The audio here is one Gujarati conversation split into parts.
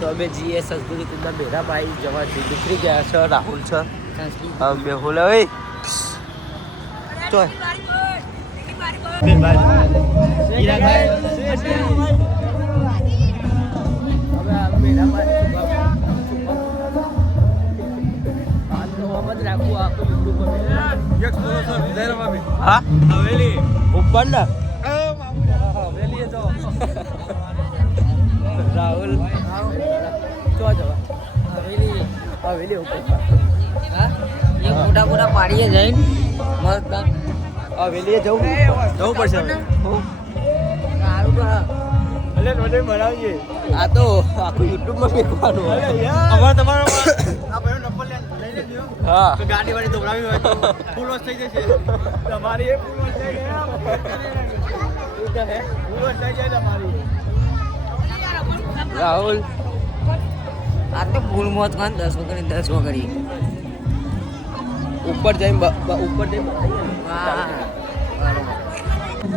તો અમે જઈએ સંસ્કૃતિ કુંડના મેરાભાઈ જવા નીકળી ગયા છે. રાહુલ છે, મેહુલ હવે ચોય હા હવેલી ઉપર ને રાહુલ ચો જવા હવેલી ઉપર હા એ મોટા મોટા પાડીએ જઈને મસ્ત હવેલીએ જવું પડશે. આ તો આખું યુટ્યુબમાં મેકવાનું અમારે તમારો હા ગાડી વાળી દોડાવી હોય તો ફૂલ વોશ થઈ જશે. તમારી એ ફૂલ વોશ થઈ જાય ફૂલ વોશ થઈ જાય તમારી. રાહુલ આ તો ફૂલ મોત ખાન 10 વગર ઉપર જઈને હા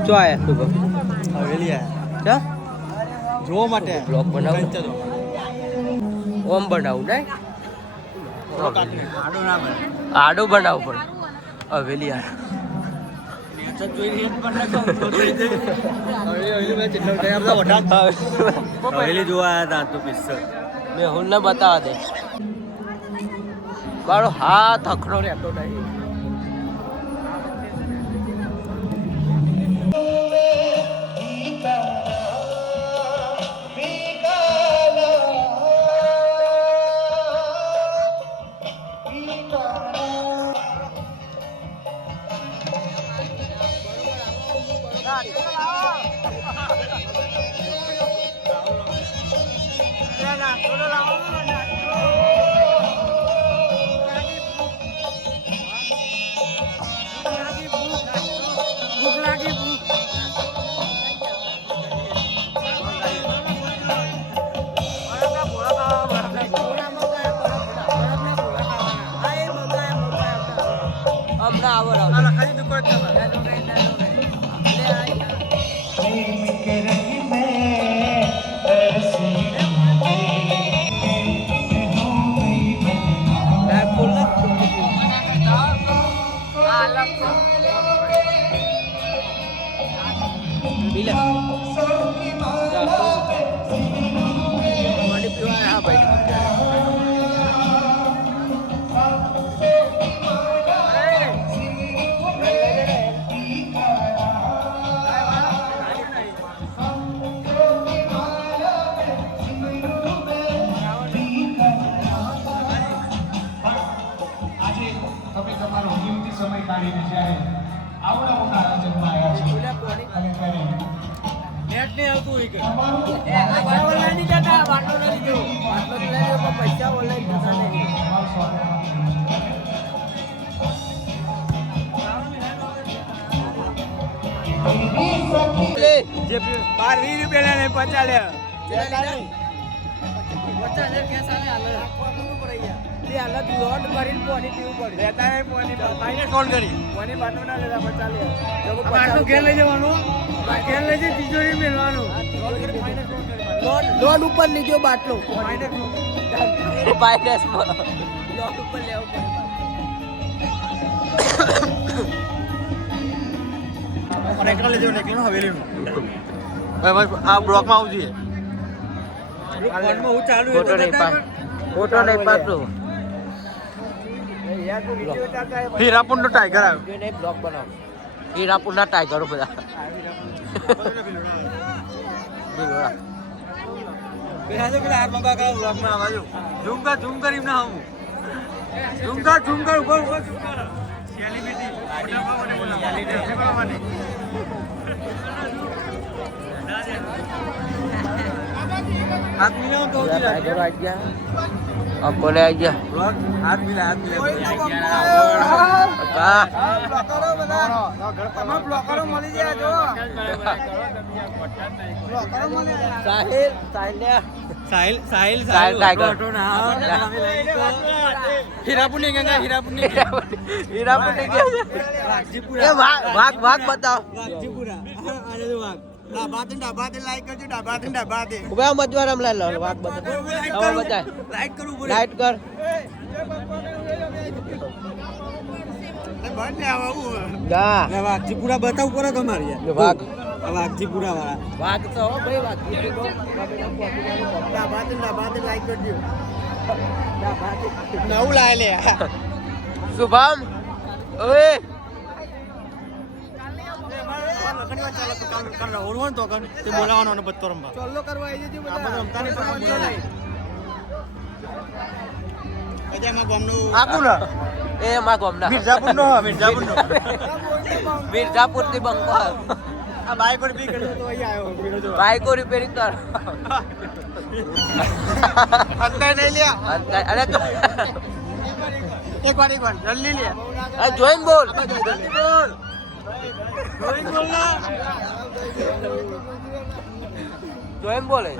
જો આયા તું હવેલી આયા ચા જોવા માટે બ્લોગ બનાવું ઓમ બનાવું ને આડો બનાવું પણ હવેલી હવેલી જોવા આવ્યા હતા તો પિક્ચર મેં હું ને બતાવા દે મારો હાથ અખડો રહેતો નહીં. જે 12-20 રૂપિયા ને 50 લે 50 લોન ઉપર લીધો બાટલો માઇનસ લોન ઉપર લેવું પડે. આ બ્લોકમાં આવું જોઈએ. ફોટો નહીં પાછું હીરાપુર નો ટાઈગર આવ્યો બ્લોક બનાવો. હીરાપુર ના ટાઈગરો બધા ઝૂમ કરી ના હું ઝૂમ કર ઉપર अकोले आ गया हाथ मिला साहिल हीरापुर भाग बताओ ડાબાથી લાઈક કરજો ડાબાથી ઉભે મજવાર હમણાં લો વાક બતા હવે બતા લાઈક કરવું પડે લાઈટ કર બંધ ને આવું જા વાઘજી પૂરા બતાવ કરો તમારી યાર વાઘ વાઘજી પૂરા વાળા વાઘ તો હો ભાઈ વાઘ ડાબાથી લાઈક કરજો નવું લાય લે શુભમ ઓય બોલાવાનો બત્તો રમવા ચોલ્લો કરવા આવી જજો બધા રમતા નહીં આકુ ને એ માં ગોમના મિર્જાપુર નો મિર્જાપુર થી બંકો આ બાઈક પર બી કર્યો તો અહીં આવ્યો બીજો જો બાઈકો રિપેરિંગ કર અંતર નહીં લ્યા અરે તો એક વાર જલ્દી લે જોઈન બોલ જલ્દી બોલ જોઈન બોલ ના જોઈન બોલે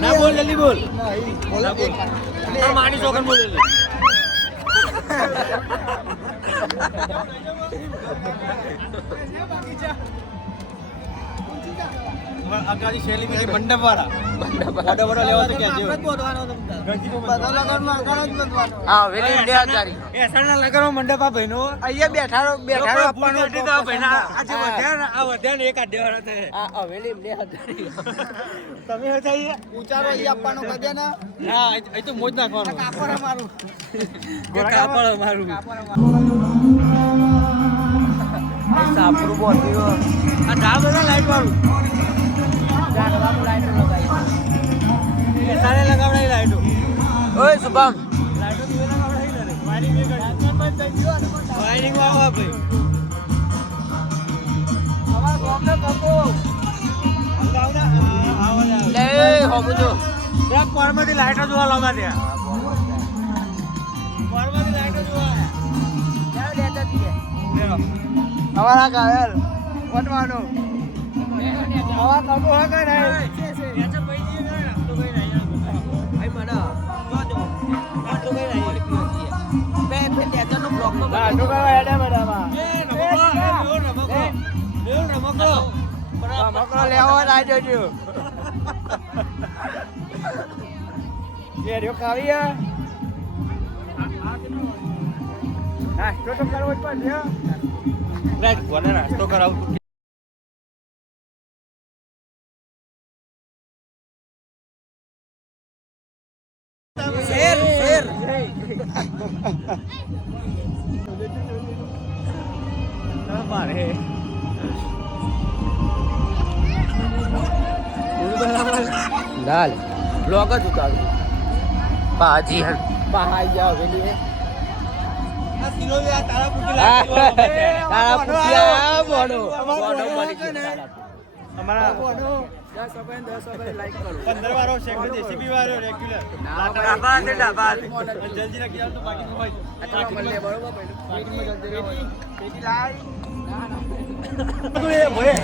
ના બોલ જલ્દી બોલ માની ચોકન બોલ જલ્દી અગાડી સેલિબ્રિટી મંડપ વાળા વડો લેવા તો ક્યાં જેવો હા વેલી ઇન્ડિયા તારી એસણના લગનો મંડપ આ ભાઈનો અહીંયા બેઠારો આપવાનો આજે વધ્યા ને એક આ દેવાના છે આ વેલી ઇન્ડિયા તારી તમે હે ઉચારો અહીં આપવાનો કદે ને હા અહીં તો મોજ નાખવાનો કાપડ અમારું કાપડ અમારું સાપરું બોલ્યો આ ઢાબ બધા લાઈટ વાળું જાણવાનું લાઈટ લગાવી સારે લગાવડાઈ લાઈટો ઓય શુભમ લાઈટો દીવે લગાવડાઈ ને વાયરિંગ એ કરી વાયરિંગ વાળા ભાઈ અમાર ગોમને કપો ગાવના આવા લે હોબુ જો એક પરમાંથી લાઈટો જોવા લાવવા ત્યાં પરમાંથી લાઈટો જોવા ક્યાં લેતા તીએ અમારા કાયલ વટવાનો હવા કબો હે કે નહીં એચે પૈજી ને તો કઈ નહીં આઈ મના જો તો કઈ નહીં બે બે લેતા નો બ્લોક નો ના તો કઈ હેડે બડામાં એ રમકો રમકો લેવા ના જોજો એ રહ્યો કાવિયા નાસ્તો તો કરવો જ પડશે રાઈટ કોને નાસ્તો કરાવું શેર શેર મારે લાલ બ્લોગ જ ઉતારું બાજી હન પહાઈ જાવ વેલી આ સિલોવિયા તારા પુટી તારા પુટિયા બોનો બોનો મળી ગયો અમારા બોનો 10 લાઈક કરો 15 વાળો છે જેસીબી વાળો રેગ્યુલર જલ્દી રાખી આવ તો બાકી હોય આ મળે બરોબર પેટી લાઈ તું એ ભોય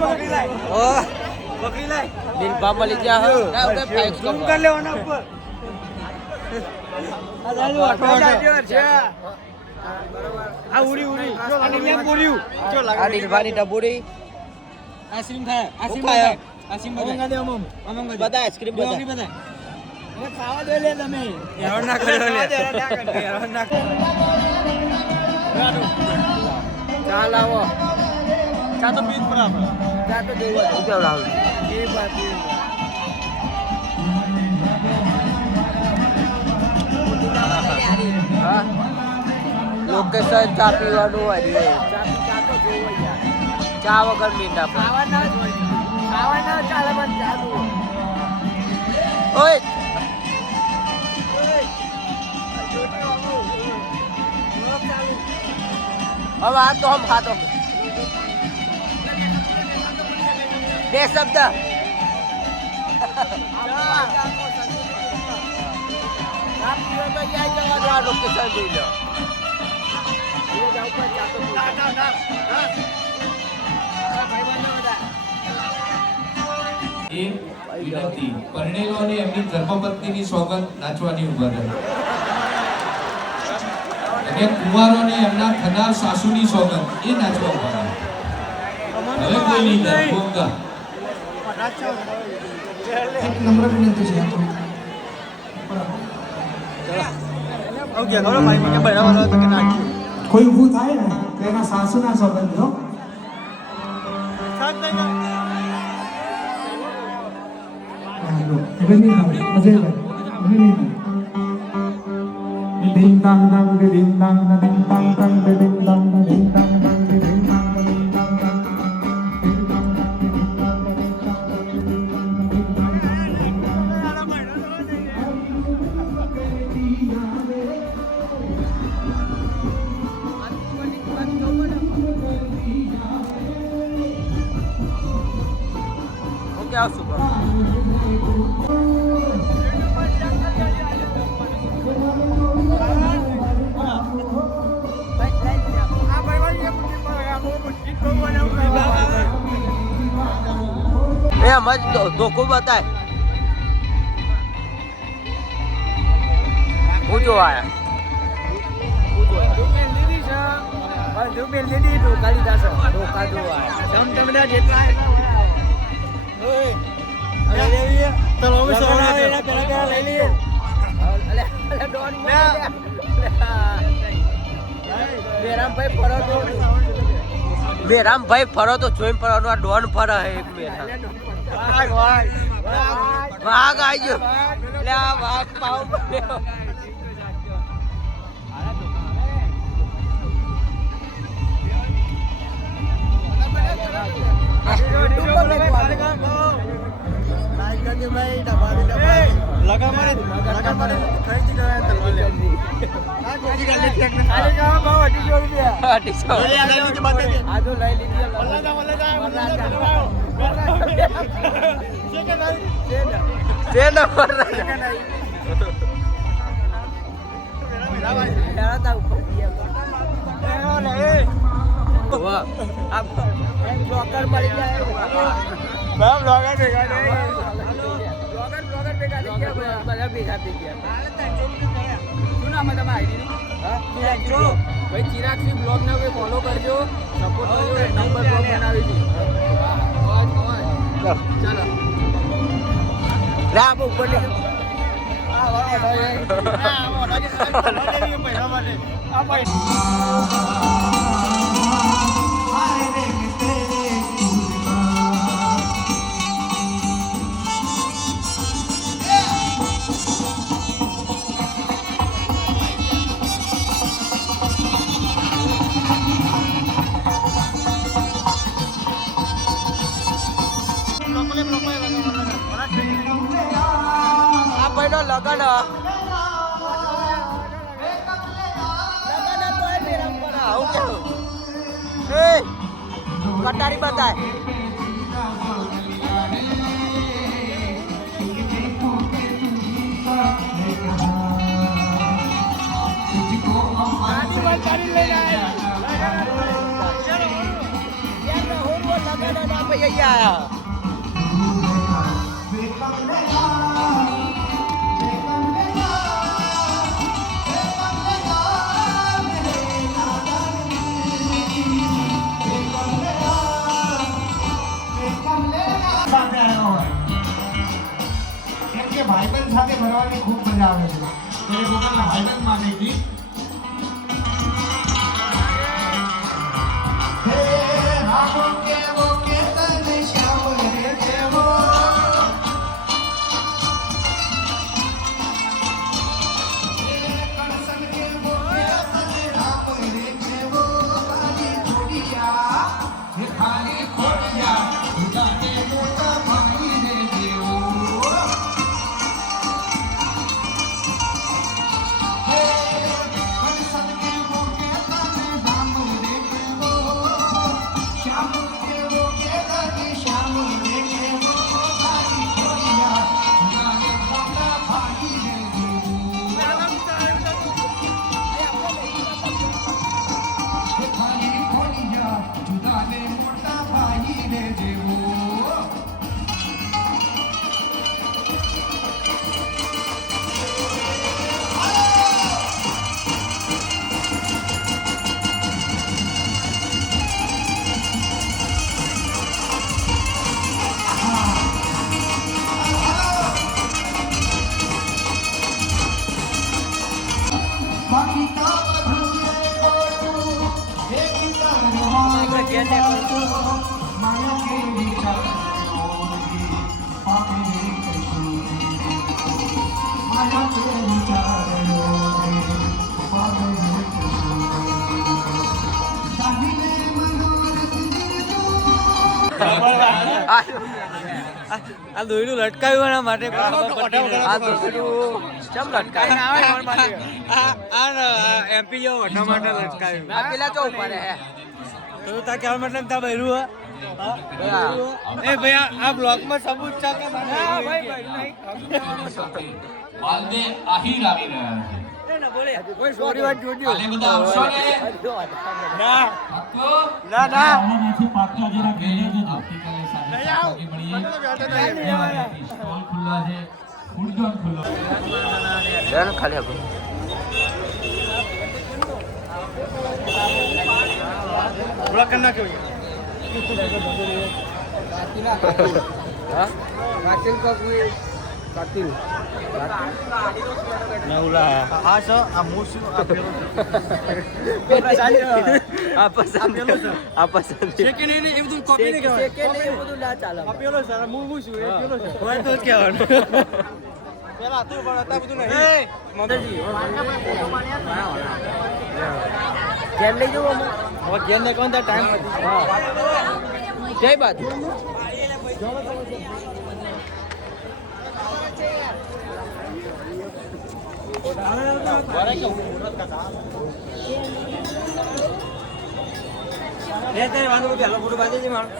બકરી લાય ઓ બકરી લાય દિલ પા મળી જા હો ના ઉડે ફાઈટ ઝૂમ કર લેવાના ઉપર આ જાજો છે આ ઉડી આ નીલે પૂર્યું જો આ લાગે દિલવાની ડબુડી આઈસ્ક્રીમ ખાય આઈસ્ક્રીમ બધા દે અમમ બધા આઈસ્ક્રીમ બધા બધા એ ખાવા દે લે તમે હેરાન ના કરો લે હેરાન ના કરો ચાલ આવો ચા તો પીત બરાબર ચા તો દેવો તો કેવ રાહુલ એ વાત હા લોકેશન ચા પીવાનું હોય રે ચા તો જોવો યાર ચા વગર મીંડા પર ખાવાના ચાલે પણ ચા તો ઓય હવે આ તો હમ ખાતો બે શબ્દ લોકેશન જોઈ લો વિનંતી પરણેલો અને એમની ધર્મપત્નીની સોગંદ નાચવાની ઉભા રહે એ કુંવારોને એમના થનાર સાસુની સોગંદ એ નાચવા ઉભા રહે. હવે કોઈ નહીં જાય ગોંગા. એક નમ્ર વિનંતી છે ઓકે ખબર ભાઈ મને બરાબર તો કે નાખી કોઈ ઊભું થાય ને તો એના સાસુના સંબંધ હો સાત નહીં હવે નહીં થાય અજયભાઈ હવે નહીં થાય ડિંગ ડાંગ ડાંગ ડિંગ ડાંગ ડિંગ ડાંગ ડાંગ ડિંગ ડાંગ ડિંગ ડાંગ ડાંગ ડિંગ ડાંગ ડિંગ ડાંગ ડાંગ ઓકે આવશું બસ. એ મત ધોકો બતાય હું જો આયા બેરામભાઈ ફરો તો જોઈને ફરવાનું આ ડોન ફરે એક બેઠા વાઘ આવી ગયો એટલે આ વાઘ પાવ પડ્યો ચિરાગની બ્લોગ ને ફોલો કરજો સપોર્ટ કરજો એક નંબર બ્લોગ બનાવી ચાલો રાબ ઉપર ભાઈનો લગન કટારી બતાય ભાઈબંધ સાથે ભરવાની ખૂબ મજા આવે છે તો એ પોતાના ભાઈબંધ માટે ગીત હે રામો કેવો કેતન શ્યામ રે કેવો હે કણસન કેવો કેતન રામ રે કેવો ખાલી ખોડિયા હે ખાલી ખોડિયા ઉદાને મોટા ભાઈ રે કેવો Hey! આ દોયડું લટકાવ્યું એના માટે આ દોયડું ચમ લટકાય એમપી જેવો વટા માટે લટકાવ્યું આ પેલા ચો ઉપર હે તો તા કેવા મતલબ તા બૈરું એ ભાઈ આ બ્લોકમાં સબૂત છે કે બાલદે આહીર આવી રહ્યા છે કોઈ સોરી વાત જોજો આલે બધા આવશો ને ના પાક્કો ના ના આનાથી પાક્કા જરા ઘેરે જજો આવતીકાલે સાંજે 7 વાગે મળીએ સ્ટોલ ખુલ્લા છે ફૂડ ઝોન ખુલ્લો બેન ખાલી આપો બ્લોક કરી નાખ્યો હા કાતિલ કોકી કાતિલ નવલા હા સર આ મોસું આ પસંદ આ પસંદ શેકે નહીં એ બધું કોપી નહીં કહેવાય શેકે નહીં, એ બધું ના ચાલે પેલો સર હું છું એ પેલો છે હોય તો જ કહેવાનું પેલા હતું પણ હતા બધું નહીં મગજી ઘેર લઈ જવું અમે હવે ઘેર ને કોણ ટાઈમ પતી જય બાજુ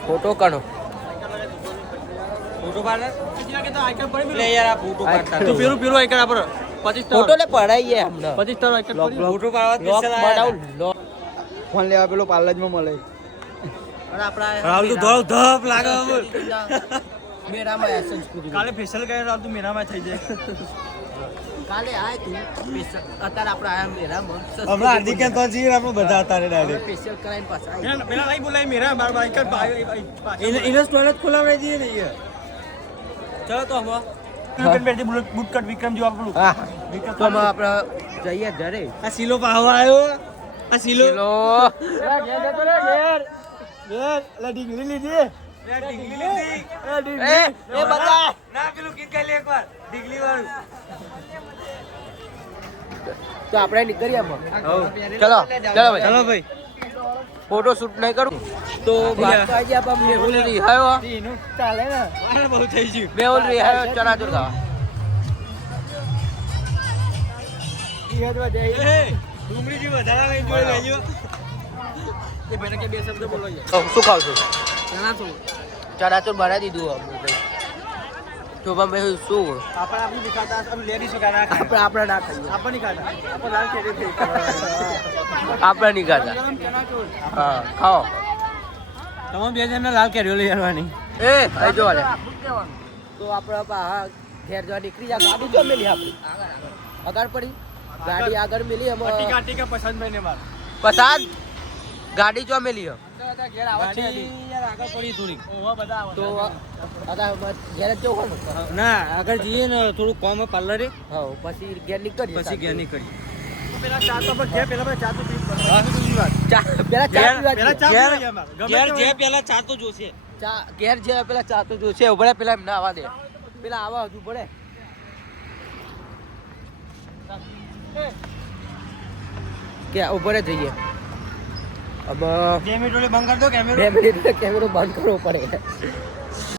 ફોટો કાઢો ફોટો પાડે તો આઈકન પડી લે યાર આ ફોટો પાડતા તું પેલું પેલું આઈકન આપર 25 ફોટો લે પડાઈએ હમણાં 25 તારો આઈકન પડી ફોટો લોક બનાવું લોક ફોન લેવા પેલો પાર્લેજમાં મળે અને આપણા રાહુલ તો ધોળ ધપ લાગે મેરામાં એસેન્સ કુદી કાલે ફેશિયલ કરે રાહુલ તું મેરામાં થઈ જાય કાલે આય તું અત્યારે આપણે આયા મેરામાં હમણાં હાર્દિક તો જીર આપણે બધા અત્યારે ડાયરેક્ટ સ્પેશિયલ કરાઈને પાછા આયા. પેલા નહીં બોલાય મેરા બાર બાઈકર એને સ્ટોરેજ ખોલાવડાવી દઈએ ને યાર ચલો તો હમણાં વિકેટ બેઠી બુટ કટ વિક્રમ જો આપણું હા તો અમે આપણે જઈએ ઘરે આ સિલો પાહવા આવ્યો આ સિલો ચલો ઘેર જતો રે ઘેર ઘેર લે ડીંગલી લીધી ડીંગલી લીધી એ બતા ના પેલું ગીત ગાઈ લે એકવાર ડીંગલી વાળું તો આપણે નીકળીએ આમાં ચલો ચલો ભાઈ ચલો ભાઈ ફોટો શૂટ નહીં કરું તો બાત આજે આપ મેહુલ રિહાયો એનું ચાલે ને મારે બહુ થઈ ગયું મેહુલ રિહાયો ચણાચૂર ખાવા ડુંગળીજી વધારા લઈ જોઈ લેજો એ ભાઈને કે બે શબ્દ બોલો શું ખાવ છું ચણાચૂર ચણાચૂર બનાવી દીધું આપણે ભાઈ તો ભાઈ શું આપણે આપણી દિખાતા આપણે લેડીઝ કા ના આપણે આપણે ના ખાઈએ આપણે નહીં ખાતા આપણે લાલ કેરી થઈ આપણે નહીં ખાતા હા ખાઓ તમામ બે જણને લાલ કેરીઓ લઈ આવવાની એ આઈ જો આલે તો આપણે ઘેર જવા નીકળી જા ગાડી જો મેલી આપણી આગળ પડી ગાડી આગળ મેલી અમે ટીકા ટીકા પસંદ ભાઈને માર પસાદ ગાડી જો મેલી ઘેર આવા છે યાર આગળ પડી થોડી ઓવા બધા તો આગળ ઘેર જ જવું હોય ને ના આગળ જઈએ ને થોડું કોમ પાર્લરે હા પછી ઘેર નીકળીએ પછી ઘેર નીકળીએ પેલા ચા તો પણ પેલા ચા તો પેલા ચા પેલા ચા ઘેર ઘેર જે પેલા ચા તો જોશે ચા ઘેર જે પેલા ચા તો જોશે ઉભરે પેલા એમ ના આવવા દે પેલા આવા હજુ પડે કે ઉભરે જઈએ अब 2 મિનિટ ઓલે બંધ કર દો કેમેરો 2 મિનિટ કેમેરો બંધ કરવો પડે